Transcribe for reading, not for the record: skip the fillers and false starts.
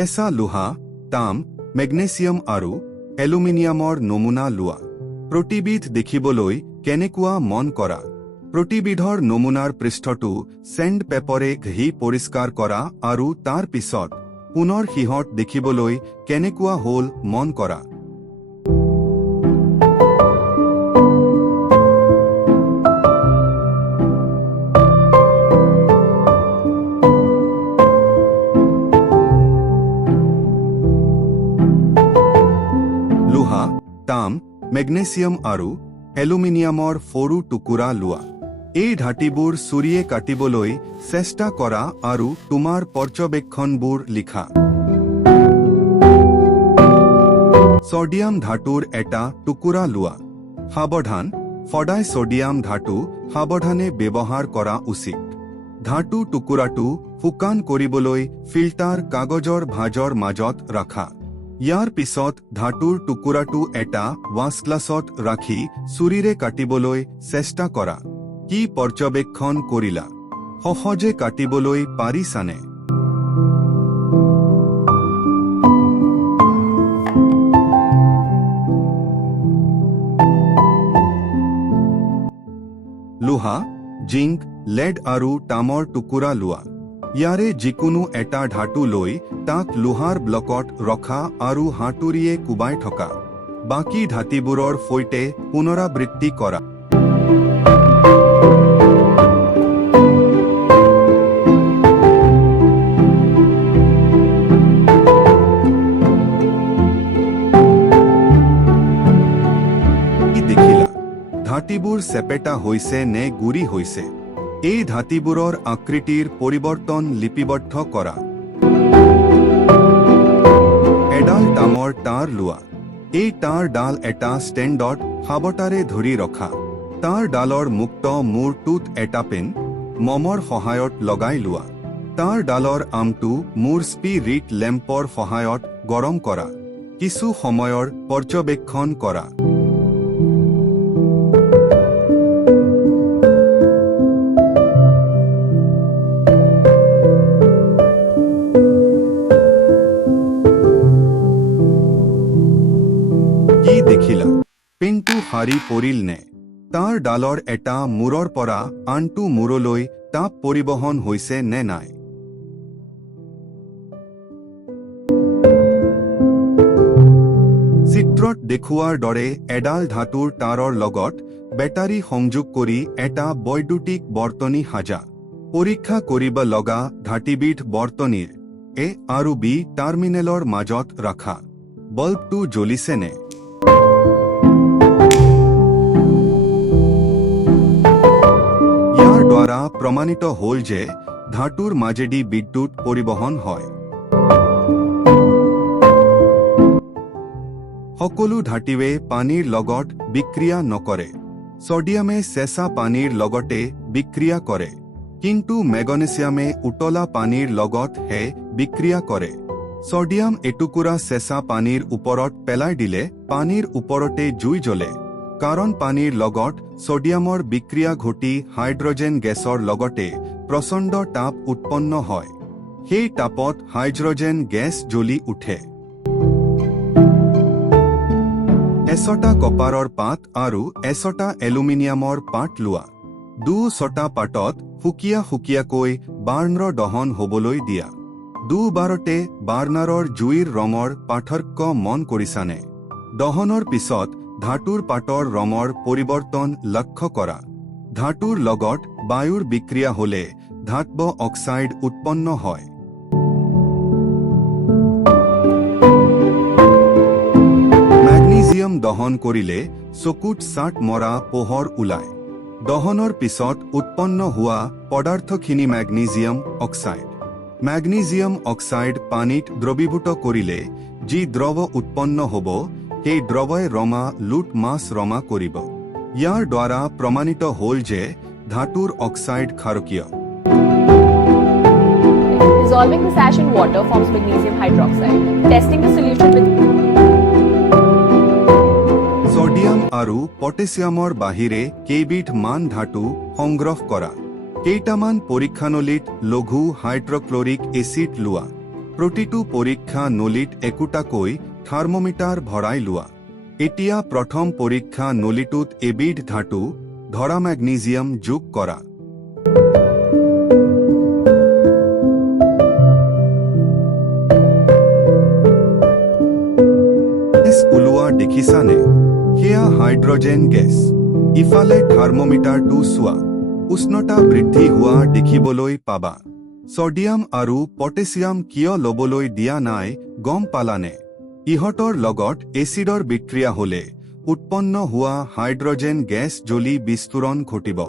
কেঁচা লোহা, তাম, মেগনেছিয়াম আৰু এলুমিনিয়ামৰ নমুনা লোৱা। প্ৰতিবিধ দেখিবলৈ কেনেকুৱা মন কৰা। প্ৰতিবিধৰ নমুনাৰ পৃষ্ঠটো চেণ্ড পেপাৰে ঘঁহি পৰিষ্কাৰ কৰা আৰু তাৰ পিছত পুনৰ সিহঁত দেখিবলৈ কেনেকুৱা হ'ল মন কৰা। লোহা, তাম, মেগনেছিয়াম আৰু এলুমিনিয়ামৰ সৰু টুকুৰা লোৱা। এই ধাতুবোৰ চুৰিয়ে কাটিবলৈ চেষ্টা কৰা আৰু তোমাৰ পৰ্যবেক্ষণবোৰ লিখা। ছডিয়াম ধাতুৰ এটা টুকুৰা লোৱা। সাৱধান, সদায় ছডিয়াম ধাতু সাৱধানে ব্যৱহাৰ কৰা উচিত। ধাতু টুকুৰাটো শুকান কৰিবলৈ ফিল্টাৰ কাগজৰ ভাঁজৰ মাজত ৰাখা। ইয়াৰ পিছত ধাতুৰ টুকুৰাটো এটা ৱাছগ্লাছত ৰাখি চুৰিৰে কাটিবলৈ চেষ্টা কৰা। কি পৰ্যবেক্ষণ কৰিলা? সহজে কাটিবলৈ পাৰিছানে? লোহা, জিংক, লেড আৰু তামৰ টুকুৰা লোৱা। ইয়াৰে যিকোনো এটা ধাতু লৈ তাক লোহাৰ ব্লকত ৰখা আৰু হাতুৰিয়ে কোবাই থকা। বাকী ধাতুবোৰৰ সৈতে পুনৰাবৃত্তি কৰা। দেখিলা ধাতুবোৰ চেপেটা হৈছে নে গুৰি হৈছে। এই ধাতুবোৰৰ আকৃতিৰ পৰিৱৰ্তন লিপিবদ্ধ কৰা। এডাল তামৰ তাঁৰ লোৱা। এই তাঁৰ ডাল এটা ষ্টেণ্ডত সাৱতাৰে ধৰি ৰখা। তাঁৰ ডালৰ মুক্ত মূৰটোত এটা পেন, মমৰ সহায়ত লগাই লোৱা। তাঁৰ ডালৰ আমটো মূৰ স্পিৰিট লেম্পৰ সহায়ত গৰম কৰা। কিছু সময়ৰ পৰ্যবেক্ষণ কৰা। কি দেখিলা? পেনটো সাৰি পৰিল নে? তাঁৰ ডালৰ এটা মূৰৰ পৰা আনটো মূৰলৈ তাপ পৰিবহন হৈছে নে নাই? চিত্ৰত দেখুওৱাৰ দৰে এডাল ধাতুৰ তাঁৰৰ লগত বেটাৰী সংযোগ কৰি এটা বৈদ্যুতিক বৰ্তনী সাজা। পৰীক্ষা কৰিব লগা ধাতুবিধ বৰ্তনীৰ এ আৰু বি টাৰ্মিনেলৰ মাজত ৰাখা। বাল্বটো জ্বলিছেনে? ইয়াৰ দ্বাৰা প্ৰমাণিত হ'ল যে ধাতুৰ মাজেদি বিদ্যুৎ পৰিবহন হয়। সকলো ধাতুৱে পানীৰ লগত বিক্ৰিয়া নকৰে। ছডিয়ামে চেঁচা পানীৰ লগতে বিক্ৰিয়া কৰে, কিন্তু মেগনেছিয়ামে উতলা পানীৰ লগতহে বিক্ৰিয়া কৰে। ছডিয়াম এটুকুৰা চেঁচা পানীৰ ওপৰত পেলাই দিলে পানীৰ ওপৰতে জুই জ্বলে, কাৰণ পানীৰ লগত ছডিয়ামৰ বিক্ৰিয়া ঘটি হাইড্ৰজেন গেছৰ লগতে প্ৰচণ্ড তাপ উৎপন্ন হয়। সেই তাপত হাইড্ৰজেন গেছ জ্বলি উঠে। এশটা কপাৰৰ পাত আৰু এশটা এলুমিনিয়ামৰ পাত লোৱা। দুশটা পাতত সুকীয়া সুকীয়াকৈ বাৰ্ণৰ দহন হ'বলৈ দিয়া। দুবাৰতে বাৰ্ণাৰৰ জুইৰ ৰঙৰ পাৰ্থক্য মন কৰিছানে? দহনৰ পিছত ধাতুৰ পাতৰ ৰঙৰ পৰিৱৰ্তন লক্ষ্য কৰা। ধাতুৰ লগত বায়ুৰ বিক্ৰিয়া হ'লে ধাতব অক্সাইড উৎপন্ন হয়। মেগনেছিয়াম দহন কৰিলে চকুত চাট মৰা পোহৰ ওলায়। দহনৰ পিছত উৎপন্ন হোৱা পদাৰ্থখিনি মেগনেছিয়াম অক্সাইড। মেগনেছিয়াম অক্সাইড পানীত দ্ৰৱীভূত কৰিলে যি দ্ৰৱ উৎপন্ন হ'ব, সেই দ্ৰৱই ৰঙা লুট মাছ ৰঙা কৰিব। ইয়াৰ দ্বাৰা প্ৰমাণিত হ'ল যে ধাতুৰ oxide ক্ষাৰকীয়। Dissolving this ash in water forms magnesium hydroxide. Testing the solution with sodium আৰু পটেছিয়ামৰ বাহিৰে কেইবিধ মান ধাতু সংগ্ৰহ কৰা। কেইটামান পৰীক্ষানলীত লঘু হাইড্ৰক্লৰিক এচিড লোৱা। প্ৰতিটো পৰীক্ষা নলীত একোটাকৈ থাৰ্মোমিটাৰ ভৰাই লোৱা এতিয়া প্ৰথম পৰীক্ষা নলীটোত এবিধ ধাতু ধৰা মেগনেছিয়াম যোগ কৰা ওলোৱা দেখিছানে সেয়া হাইড্ৰজেন গেছ ইফালে থাৰ্মোমিটাৰটো চোৱা উষ্ণতা বৃদ্ধি হোৱা দেখিবলৈ পাবা ছডিয়াম আৰু পটেছিয়াম কিয় ল'বলৈ দিয়া নাই গম পালানে ইহঁতৰ লগত এচিডৰ বিক্ৰিয়া হ'লে উৎপন্ন হোৱা হাইড্ৰজেন গেছ জ্বলি বিস্ফোৰণ ঘটিব